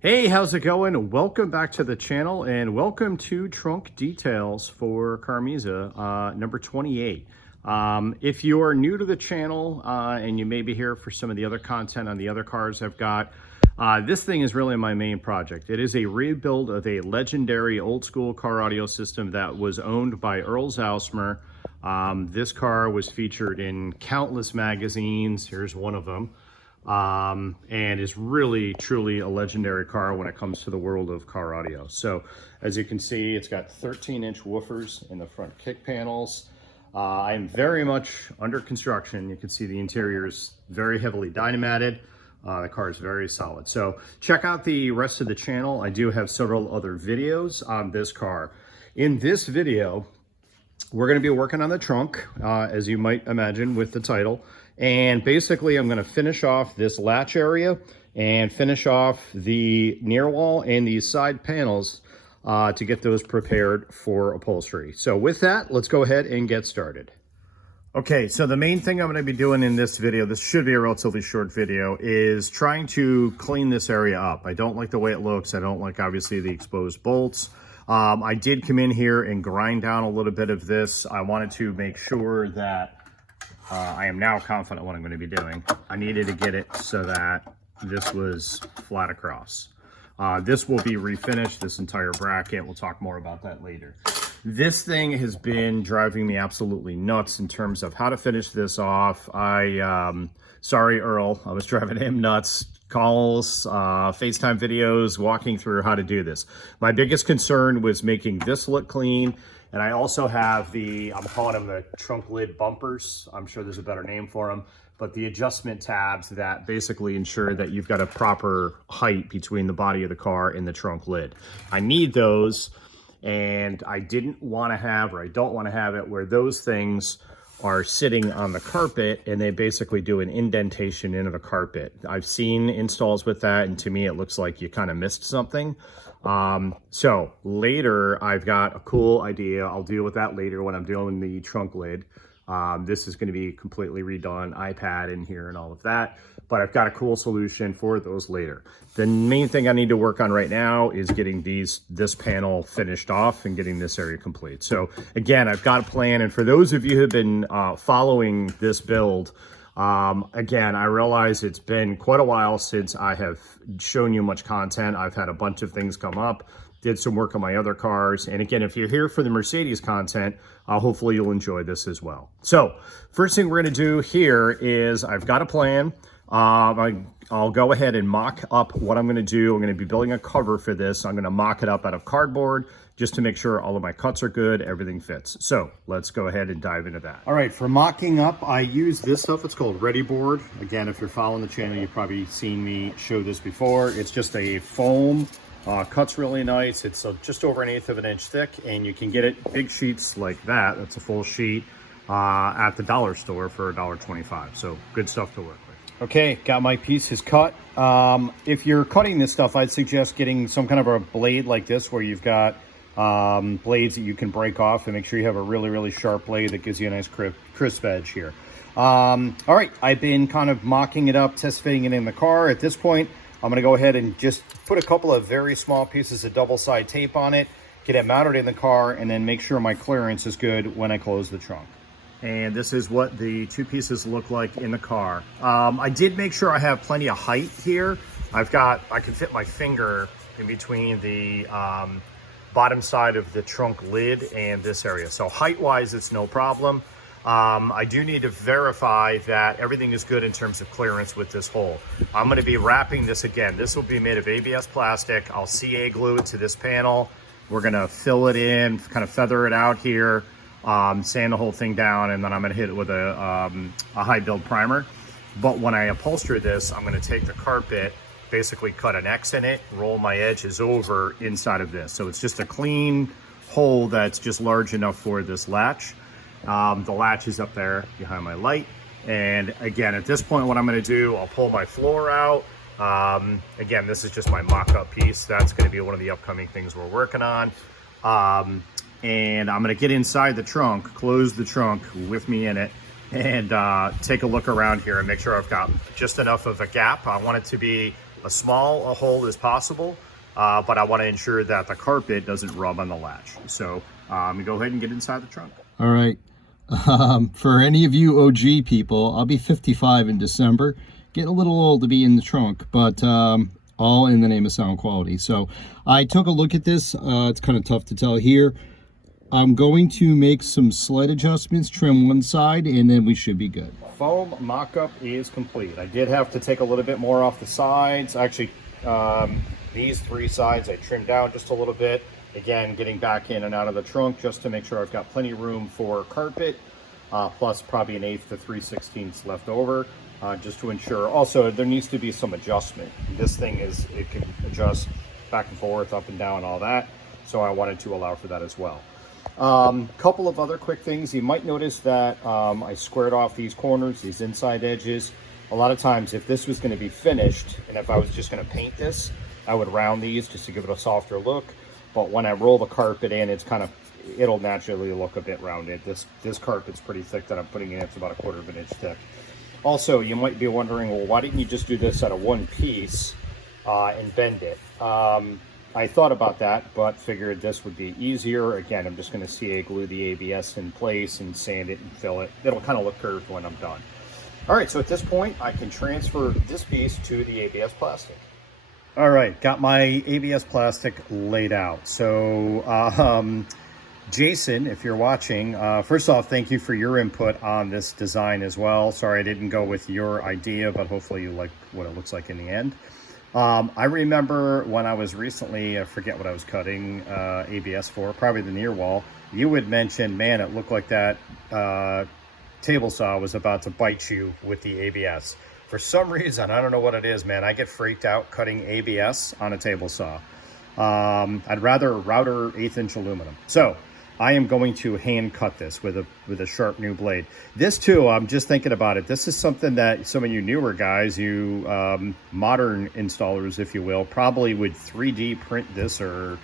Hey, how's it going? Welcome back to the channel and welcome to Trunk Details for CarMiZa number 28. If you are new to the channel and you may be here for some of the other content on the other cars I've got, this thing is really my main project. It is a rebuild of a legendary old school car audio system that was owned by Earl Zausmer. This car was featured in countless magazines. Here's one of them. And is really truly a legendary car when it comes to the world of car audio. So as you can see, it's got 13-inch woofers in the front kick panels. I'm very much under construction. You can see the interior is very heavily dynamatted. The car is very solid. So check out the rest of the channel. I do have several other videos on this car. In this video, we're going to be working on the trunk, as you might imagine with the title. And basically, I'm going to finish off this latch area and finish off the near wall and these side panels to get those prepared for upholstery. So with that, let's go ahead and get started. Okay, so the main thing I'm going to be doing in this video, this should be a relatively short video, is trying to clean this area up. I don't like the way it looks. I don't like, obviously, the exposed bolts. I did come in here and grind down a little bit of this. I wanted to make sure that I am now confident what I'm going to be doing. I needed to get it so that this was flat across. This will be refinished, this entire bracket. We'll talk more about that later. This thing has been driving me absolutely nuts in terms of how to finish this off. Sorry, Earl, I was driving him nuts. Calls, FaceTime videos, walking through how to do this. My biggest concern was making this look clean. And I also have I'm calling them the trunk lid bumpers. I'm sure there's a better name for them, but the adjustment tabs that basically ensure that you've got a proper height between the body of the car and the trunk lid. I need those, and I didn't want to have, or I don't want to have it where those things are sitting on the carpet and they basically do an indentation into the carpet. I've seen installs with that, and to me it looks like you kind of missed something. So later I've got a cool idea. I'll deal with that later when I'm doing the trunk lid. This is going to be completely redone, iPad in here and all of that, but I've got a cool solution for those later. The main thing I need to work on right now is getting this panel finished off and getting this area complete. So again, I've got a plan. And for those of you who have been following this build, again, I realize it's been quite a while since I have shown you much content. I've had a bunch of things come up, did some work on my other cars. And again, if you're here for the Mercedes content, hopefully you'll enjoy this as well. So first thing we're going to do here is I've got a plan. I'll go ahead and mock up what I'm going to do. I'm going to be building a cover for this. I'm going to mock it up out of cardboard just to make sure all of my cuts are good, everything fits. So let's go ahead and dive into that. All right, for mocking up, I use this stuff. It's called Ready Board. Again, if you're following the channel, you've probably seen me show this before. It's just a foam, cuts really nice. It's just over 1/8 of an inch thick, and you can get it big sheets like that. That's a full sheet at the dollar store for $1.25. So good stuff to work with. Okay, got my pieces cut. If you're cutting this stuff, I'd suggest getting some kind of a blade like this where you've got blades that you can break off, and make sure you have a really, really sharp blade that gives you a nice crisp edge here. All right, I've been kind of mocking it up, test fitting it in the car. At this point, I'm gonna go ahead and just put a couple of very small pieces of double-side tape on it, get it mounted in the car, and then make sure my clearance is good when I close the trunk. And this is what the two pieces look like in the car. I did make sure I have plenty of height here. I can fit my finger in between the bottom side of the trunk lid and this area. So height-wise, it's no problem. I do need to verify that everything is good in terms of clearance with this hole. I'm going to be wrapping this again. This will be made of ABS plastic. I'll CA glue it to this panel. We're going to fill it in, kind of feather it out here. Sand the whole thing down, and then I'm going to hit it with a high build primer. But when I upholster this, I'm going to take the carpet, basically cut an X in it, roll my edges over inside of this. So it's just a clean hole that's just large enough for this latch. The latch is up there behind my light. And again, at this point, what I'm going to do, I'll pull my floor out. Again, this is just my mock-up piece. That's going to be one of the upcoming things we're working on. And I'm going to get inside the trunk, close the trunk with me in it, and take a look around here and make sure I've got just enough of a gap. I want it to be a small hole as possible, but I want to ensure that the carpet doesn't rub on the latch. So go ahead and get inside the trunk. All right. For any of you OG people, I'll be 55 in December. Getting a little old to be in the trunk, but all in the name of sound quality. So I took a look at this. It's kind of tough to tell here. I'm going to make some slight adjustments, trim one side, and then we should be good. Foam mock-up is complete. I did have to take a little bit more off the sides. Actually, these 3 sides I trimmed down just a little bit. Again, getting back in and out of the trunk just to make sure I've got plenty of room for carpet, plus probably an 1/8 to 3/16 left over, just to ensure. Also, there needs to be some adjustment. This thing it can adjust back and forth, up and down, all that. So I wanted to allow for that as well. Couple of other quick things. You might notice that I squared off these corners, these inside edges. A lot of times, if this was going to be finished, and if I was just going to paint this, I would round these just to give it a softer look. But when I roll the carpet in, it'll naturally look a bit rounded. This carpet's pretty thick that I'm putting in. It's about 1/4 of an inch thick. Also, you might be wondering, well, why didn't you just do this out of one piece and bend it? I thought about that, but figured this would be easier. Again, I'm just going to CA glue the ABS in place and sand it and fill it. It'll kind of look curved when I'm done. All right, so at this point, I can transfer this piece to the ABS plastic. All right, got my ABS plastic laid out. So, Jason, if you're watching, first off, thank you for your input on this design as well. Sorry I didn't go with your idea, but hopefully you like what it looks like in the end. I remember when I was recently, I forget what I was cutting ABS for, probably the near wall, you would mention, man, it looked like that table saw was about to bite you with the ABS. For some reason, I don't know what it is, man, I get freaked out cutting ABS on a table saw. I'd rather router 1/8 inch aluminum. So I am going to hand cut this with a sharp new blade. This too, I'm just thinking about it. This is something that some of you newer guys, you modern installers, if you will, probably would 3D print this or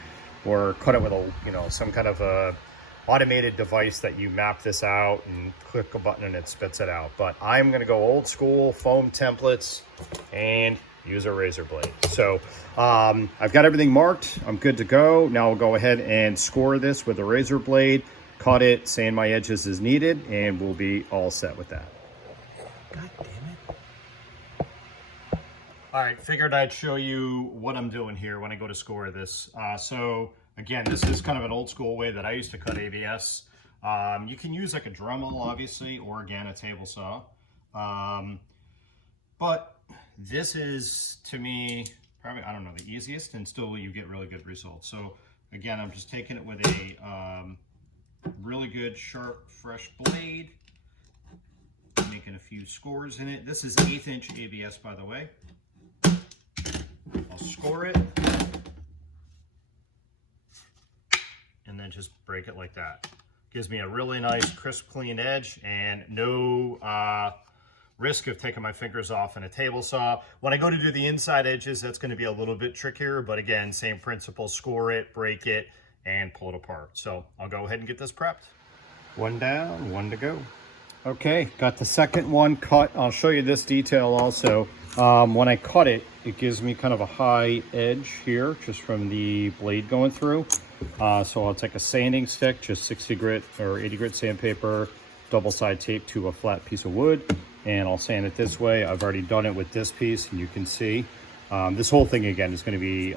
cut it with some kind of a automated device that you map this out and click a button and it spits it out. But I'm going to go old school foam templates and use a razor blade. So I've got everything marked. I'm good to go. Now I'll go ahead and score this with a razor blade, cut it, sand my edges as needed, and we'll be all set with that. God damn it. All right, figured I'd show you what I'm doing here when I go to score this. So again, this is kind of an old school way that I used to cut ABS. You can use like a Dremel, obviously, or again, a table saw. But this is, to me, probably, I don't know, the easiest, and still you get really good results. So again, I'm just taking it with a really good, sharp, fresh blade, making a few scores in it. This is 1/8 inch ABS, by the way. I'll score it, and then just break it like that. Gives me a really nice, crisp, clean edge, and no risk of taking my fingers off in a table saw. When I go to do the inside edges, that's going to be a little bit trickier, but again, same principle, score it, break it, and pull it apart. So I'll go ahead and get this prepped. One down, one to go. Okay, got the second one cut. I'll show you this detail also. When I cut it, it gives me kind of a high edge here, just from the blade going through. So I'll take a sanding stick, just 60 grit or 80 grit sandpaper, double side tape to a flat piece of wood, and I'll sand it this way. I've already done it with this piece, and you can see this whole thing again is going to be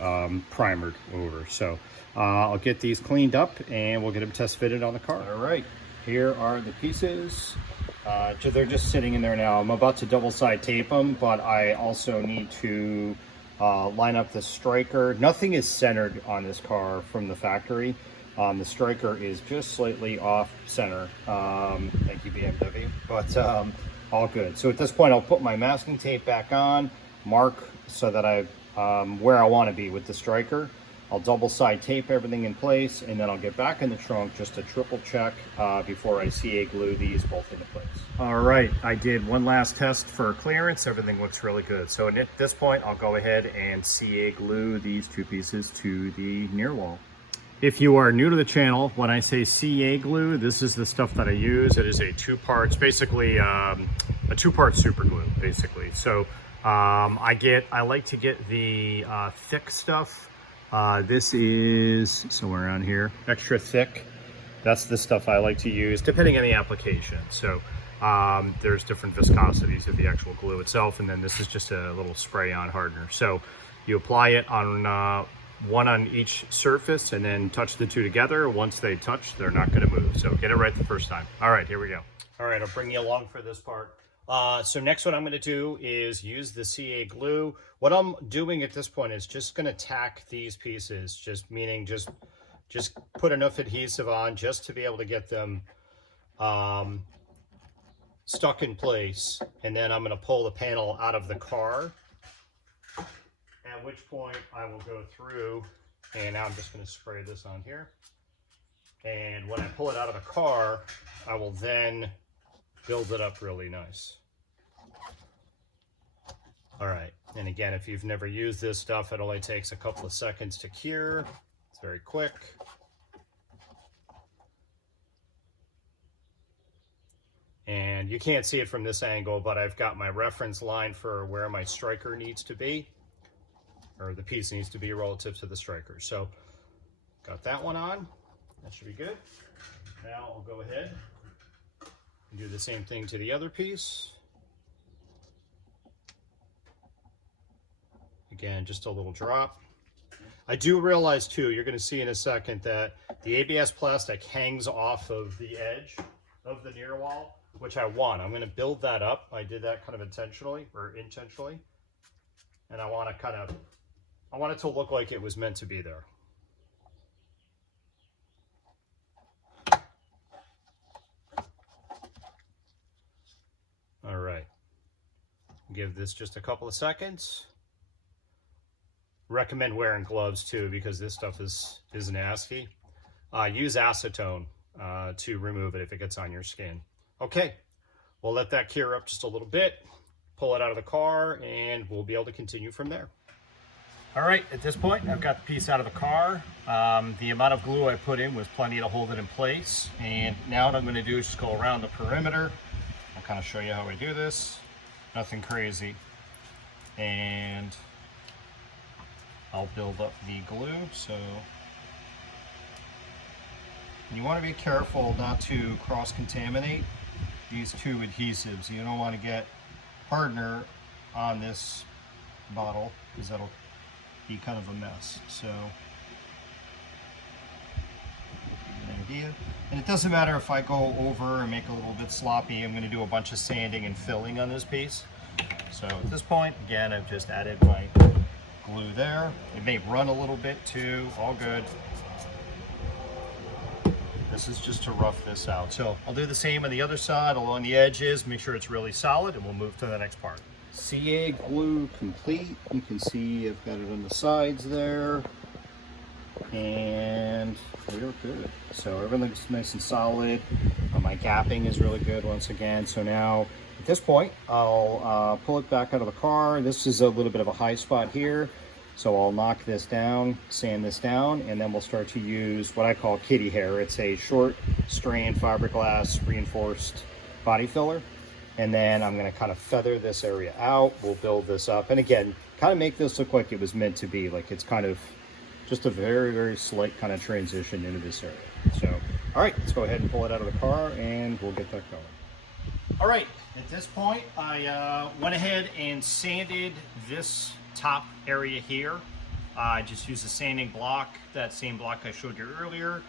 primered over. So I'll get these cleaned up and we'll get them test fitted on the car. All right, here are the pieces. They're just sitting in there now. I'm about to double side tape them, but I also need to line up the striker. Nothing is centered on this car from the factory. The striker is just slightly off center. Thank you, BMW, but all good. So at this point, I'll put my masking tape back on, mark so that I'm where I want to be with the striker. I'll double side tape everything in place, and then I'll get back in the trunk just to triple check before I CA glue these both into place. All right, I did one last test for clearance. Everything looks really good. So at this point, I'll go ahead and CA glue these two pieces to the near wall. If you are new to the channel, when I say CA glue, this is the stuff that I use. It is a two-part, it's basically a two-part super glue, basically. So I like to get the thick stuff. This is somewhere around here, extra thick. That's the stuff I like to use, depending on the application. So there's different viscosities of the actual glue itself, and then this is just a little spray-on hardener. So you apply it on one on each surface, and then touch the two together. Once they touch, they're not going to move. So get it right the first time. All right, here we go. All right, I'll bring you along for this part. So next what I'm going to do is use the CA glue. What I'm doing at this point is just going to tack these pieces, just put enough adhesive on just to be able to get them stuck in place. And then I'm going to pull the panel out of the car, at which point I will go through, and now I'm just going to spray this on here. And when I pull it out of the car, I will then build it up really nice. All right, and again, if you've never used this stuff, it only takes a couple of seconds to cure. It's very quick. And you can't see it from this angle, but I've got my reference line for where my striker needs to be, or the piece needs to be relative to the striker. So got that one on, that should be good. Now I'll go ahead and do the same thing to the other piece. Again, just a little drop. I do realize too, you're going to see in a second that the ABS plastic hangs off of the edge of the near wall, which I want. I'm going to build that up. I did that kind of intentionally. And I want it to look like it was meant to be there. All right. Give this just a couple of seconds. Recommend wearing gloves too, because this stuff is nasty. Use acetone to remove it if it gets on your skin. Okay, we'll let that cure up just a little bit, pull it out of the car, and we'll be able to continue from there. All right, at this point, I've got the piece out of the car. The amount of glue I put in was plenty to hold it in place. And now what I'm gonna do is just go around the perimeter. I'll kind of show you how I do this. Nothing crazy. And I'll build up the glue. So you want to be careful not to cross-contaminate these two adhesives. You don't want to get hardener on this bottle, because that'll be kind of a mess. So an idea. And it doesn't matter if I go over and make it a little bit sloppy. I'm going to do a bunch of sanding and filling on this piece. So at this point, again, I've just added my glue there. It may run a little bit too, all good. This is just to rough this out. So I'll do the same on the other side along the edges, make sure it's really solid, and we'll move to the next part. CA glue complete. You can see I've got it on the sides there. And we're good. So everything's nice and solid. My gapping is really good once again. So now at this point, I'll pull it back out of the car. This is a little bit of a high spot here. So I'll knock this down, sand this down, and then we'll start to use what I call kitty hair. It's a short strand fiberglass reinforced body filler. And then I'm gonna kind of feather this area out. We'll build this up. And again, kind of make this look like it was meant to be. Like it's kind of just a very, very slight kind of transition into this area. So, all right, let's go ahead and pull it out of the car and we'll get that going. All right, at this point, I went ahead and sanded this top area here. I just used a sanding block, that same block I showed you earlier,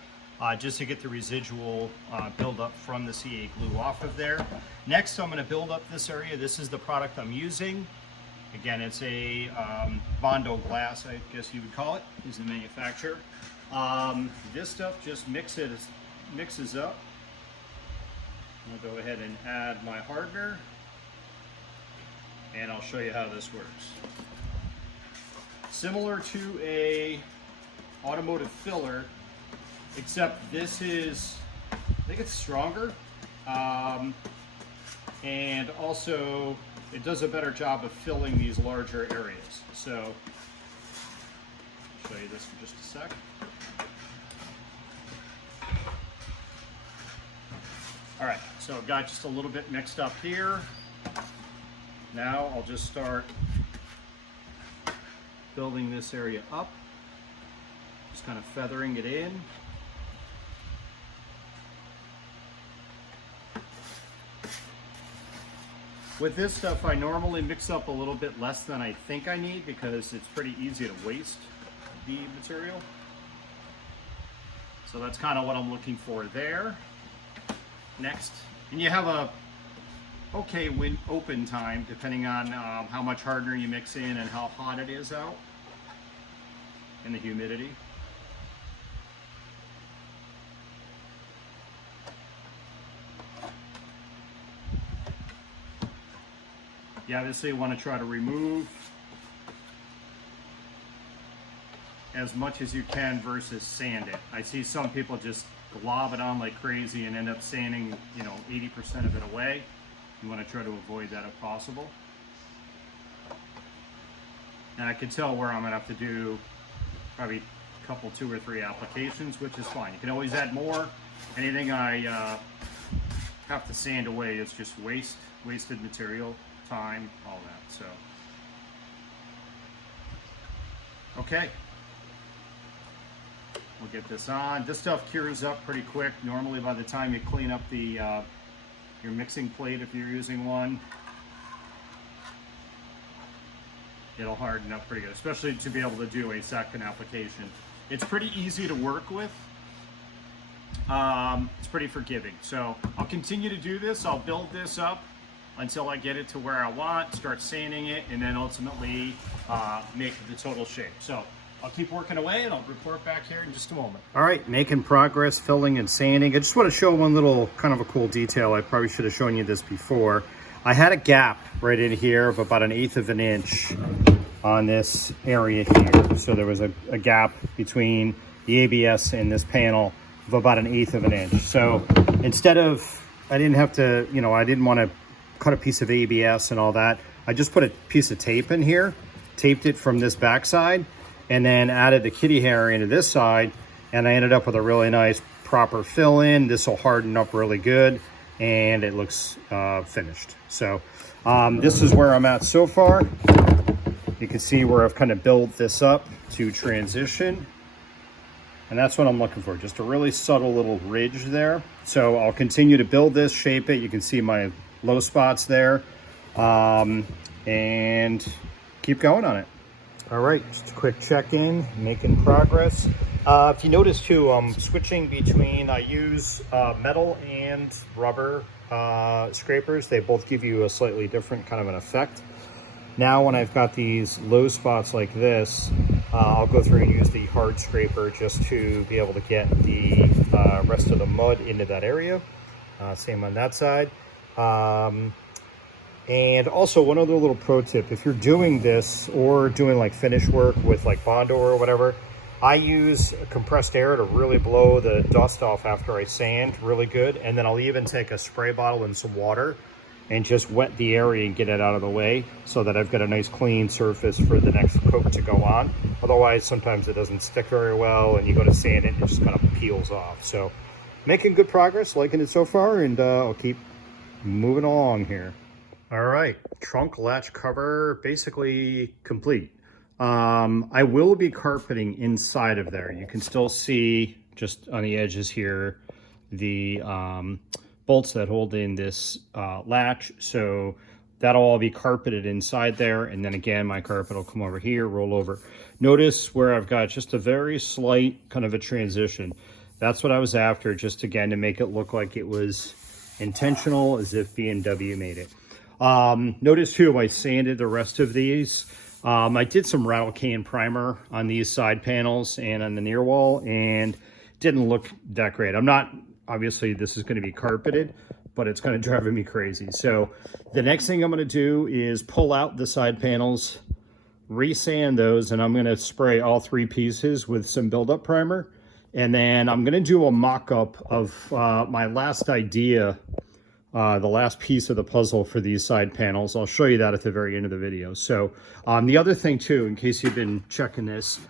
just to get the residual buildup from the CA glue off of there. Next, I'm gonna build up this area. This is the product I'm using. Again, it's a Bondo glass, I guess you would call it, is the manufacturer. This stuff just mixes up. I'll go ahead and add my hardener, and I'll show you how this works. Similar to a automotive filler, except this is, I think it's stronger, and also it does a better job of filling these larger areas. So I'll show you this for just a sec. All right, so I've got just a little bit mixed up here. Now I'll just start building this area up, just kind of feathering it in. With this stuff, I normally mix up a little bit less than I think I need because it's pretty easy to waste the material. So that's kind of what I'm looking for there. Next, and you have a okay open time depending on how much hardener you mix in and how hot it is out and the humidity. You obviously want to try to remove as much as you can versus sand it. I see some people just glob it on like crazy and end up sanding, 80% of it away. You want to try to avoid that if possible. And I can tell where I'm going to have to do probably a couple, 2 or 3 applications, which is fine. You can always add more. Anything I have to sand away is just wasted material, time, all that. So, okay. We'll get this on. This stuff cures up pretty quick. Normally by the time you clean up the your mixing plate, if you're using one, it'll harden up pretty good, especially to be able to do a second application. It's pretty easy to work with. It's pretty forgiving. So I'll continue to do this. I'll build this up until I get it to where I want, start sanding it, and then ultimately make the total shape. So I'll keep working away and I'll report back here in just a moment. All right, making progress, filling and sanding. I just want to show one little kind of a cool detail. I probably should have shown you this before. I had a gap right in here of about 1/8 of an inch on this area here. So there was a gap between the ABS and this panel of about 1/8 of an inch. So instead of, I didn't have to, I didn't want to cut a piece of ABS and all that. I just put a piece of tape in here, taped it from this backside, and then added the kitty hair into this side, and I ended up with a really nice proper fill in. This will harden up really good, and it looks finished. So this is where I'm at so far. You can see where I've kind of built this up to transition, and that's what I'm looking for, just a really subtle little ridge there. So I'll continue to build this, shape it. You can see my low spots there, and keep going on it. All right, just a quick check-in, making progress. If you notice too, I'm switching between, I use metal and rubber scrapers. They both give you a slightly different kind of an effect. Now when I've got these low spots like this, I'll go through and use the hard scraper just to be able to get the rest of the mud into that area. Same on that side. And also one other little pro tip, if you're doing this or doing like finish work with like Bondo or whatever, I use compressed air to really blow the dust off after I sand really good. And then I'll even take a spray bottle and some water and just wet the area and get it out of the way so that I've got a nice clean surface for the next coat to go on. Otherwise, sometimes it doesn't stick very well and you go to sand it and it just kind of peels off. So making good progress, liking it so far, and I'll keep moving along here. All right, trunk latch cover basically complete. I will be carpeting inside of there. You can still see just on the edges here the bolts that hold in this latch. So that'll all be carpeted inside there. And then again, my carpet will come over here, roll over. Notice where I've got just a very slight kind of a transition. That's what I was after, just again to make it look like it was intentional, as if B&W made it. Notice too, I sanded the rest of these. I did some rattle can primer on these side panels and on the near wall, and didn't look that great. I'm not, obviously this is going to be carpeted, but it's kind of driving me crazy. So the next thing I'm going to do is pull out the side panels, resand those, and I'm going to spray all 3 pieces with some buildup primer. And then I'm going to do a mock-up of my last idea, the last piece of the puzzle for these side panels. I'll show you that at the very end of the video. So the other thing too, in case you've been checking this,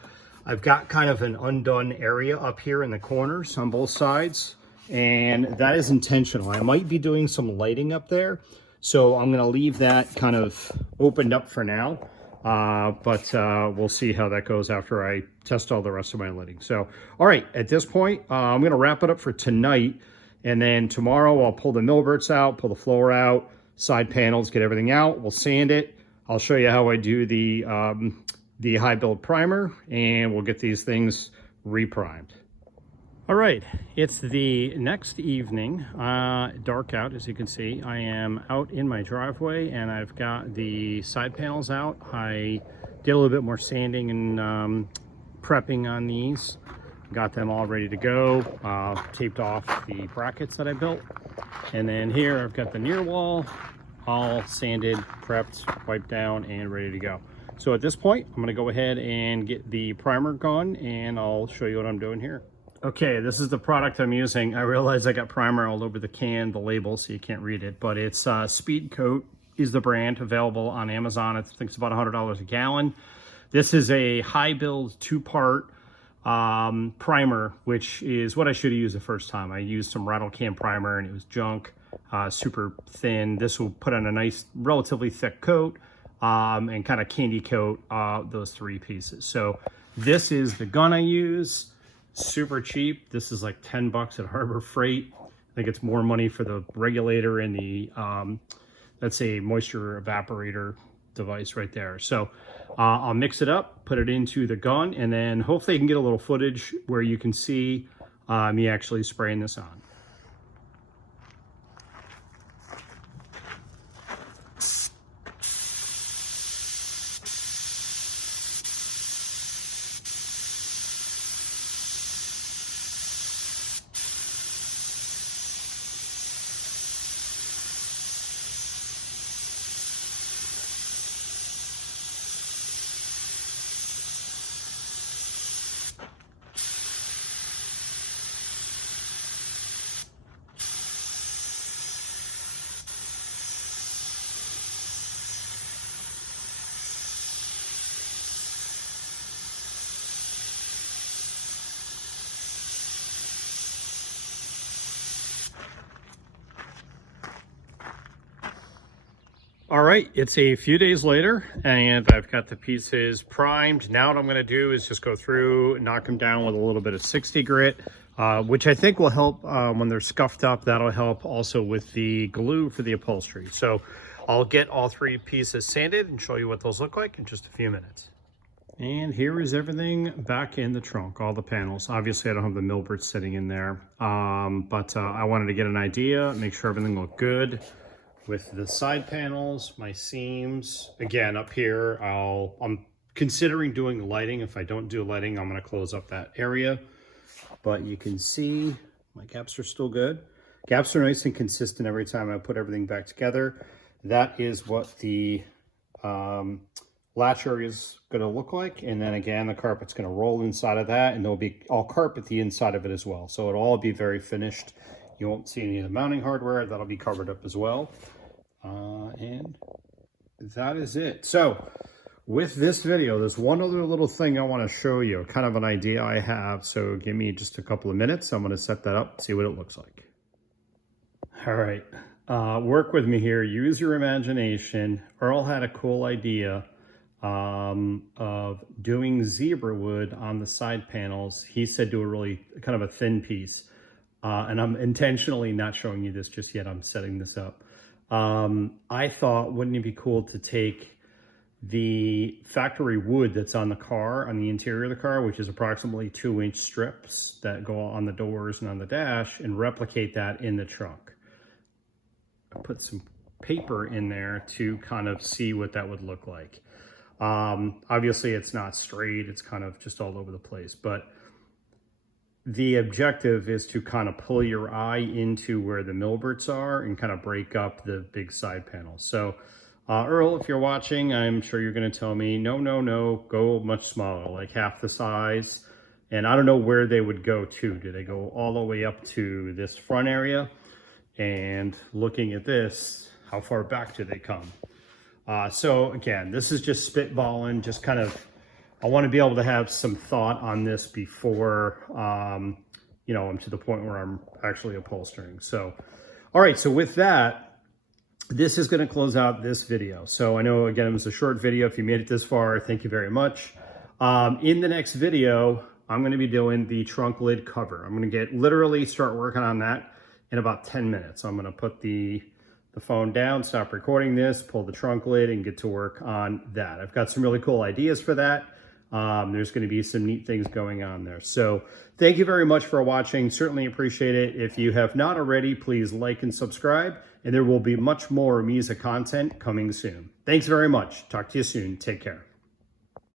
I've got kind of an undone area up here in the corners on both sides, and that is intentional. I might be doing some lighting up there So I'm going to leave that kind of opened up for now. But we'll see how that goes after I test all the rest of my lighting. So, all right, at this point, I'm going to wrap it up for tonight. And then tomorrow I'll pull the millverts out, pull the floor out, side panels, get everything out. We'll sand it. I'll show you how I do the high build primer, and we'll get these things reprimed. All right, it's the next evening, dark out as you can see. I am out in my driveway and I've got the side panels out. I did a little bit more sanding and prepping on these. Got them all ready to go, taped off the brackets that I built. And then here I've got the near wall, all sanded, prepped, wiped down, and ready to go. So at this point, I'm gonna go ahead and get the primer gone and I'll show you what I'm doing here. Okay, this is the product I'm using. I realize I got primer all over the can, the label, so you can't read it, but it's Speed Coat is the brand, available on Amazon. I think it's about $100 a gallon. This is a high build 2-part primer, which is what I should have used the first time. I used some rattle can primer and it was junk, super thin. This will put on a nice, relatively thick coat and kind of candy coat those 3 pieces. So this is the gun I use. Super cheap. This is like 10 bucks at Harbor Freight. I think it's more money for the regulator and the that's a moisture evaporator device right there. So I'll mix it up, put it into the gun, and then hopefully you can get a little footage where you can see me actually spraying this on. All right, it's a few days later and I've got the pieces primed. Now what I'm gonna do is just go through, knock them down with a little bit of 60 grit, which I think will help when they're scuffed up. That'll help also with the glue for the upholstery. So I'll get all 3 pieces sanded and show you what those look like in just a few minutes. And here is everything back in the trunk, all the panels. Obviously I don't have the millverts sitting in there, but I wanted to get an idea, make sure everything looked good. With the side panels, my seams, again, up here, I'm considering doing lighting. If I don't do lighting, I'm gonna close up that area. But you can see my gaps are still good. Gaps are nice and consistent every time I put everything back together. That is what the latch area is gonna look like. And then again, the carpet's gonna roll inside of that, and there'll be all carpet the inside of it as well. So it'll all be very finished. You won't see any of the mounting hardware. That'll be covered up as well. And that is it. So with this video, there's one other little thing I want to show you, kind of an idea I have. So give me just a couple of minutes. I'm going to set that up, see what it looks like. All right, work with me here. Use your imagination. Earl had a cool idea of doing zebra wood on the side panels. He said do a really kind of a thin piece. And I'm intentionally not showing you this just yet. I'm setting this up. I thought, wouldn't it be cool to take the factory wood that's on the car, on the interior of the car, which is approximately 2-inch strips that go on the doors and on the dash, and replicate that in the trunk. I put some paper in there to kind of see what that would look like. Obviously it's not straight, it's kind of just all over the place, but the objective is to kind of pull your eye into where the millverts are and kind of break up the big side panels. So Earl, if you're watching, I'm sure you're going to tell me, no, go much smaller, like half the size. And I don't know where they would go to. Do they go all the way up to this front area? And looking at this, how far back do they come? So again, this is just spitballing, just kind of, I want to be able to have some thought on this before, you know, I'm to the point where I'm actually upholstering. So, all right, so with that, this is going to close out this video. So I know, again, it was a short video. If you made it this far, thank you very much. In the next video, I'm going to be doing the trunk lid cover. I'm going to literally start working on that in about 10 minutes. I'm going to put the phone down, stop recording this, pull the trunk lid, and get to work on that. I've got some really cool ideas for that. There's going to be some neat things going on there. So thank you very much for watching. Certainly appreciate it. If you have not already, please like and subscribe, and there will be much more CarMiZa content coming soon. Thanks very much. Talk to you soon. Take care.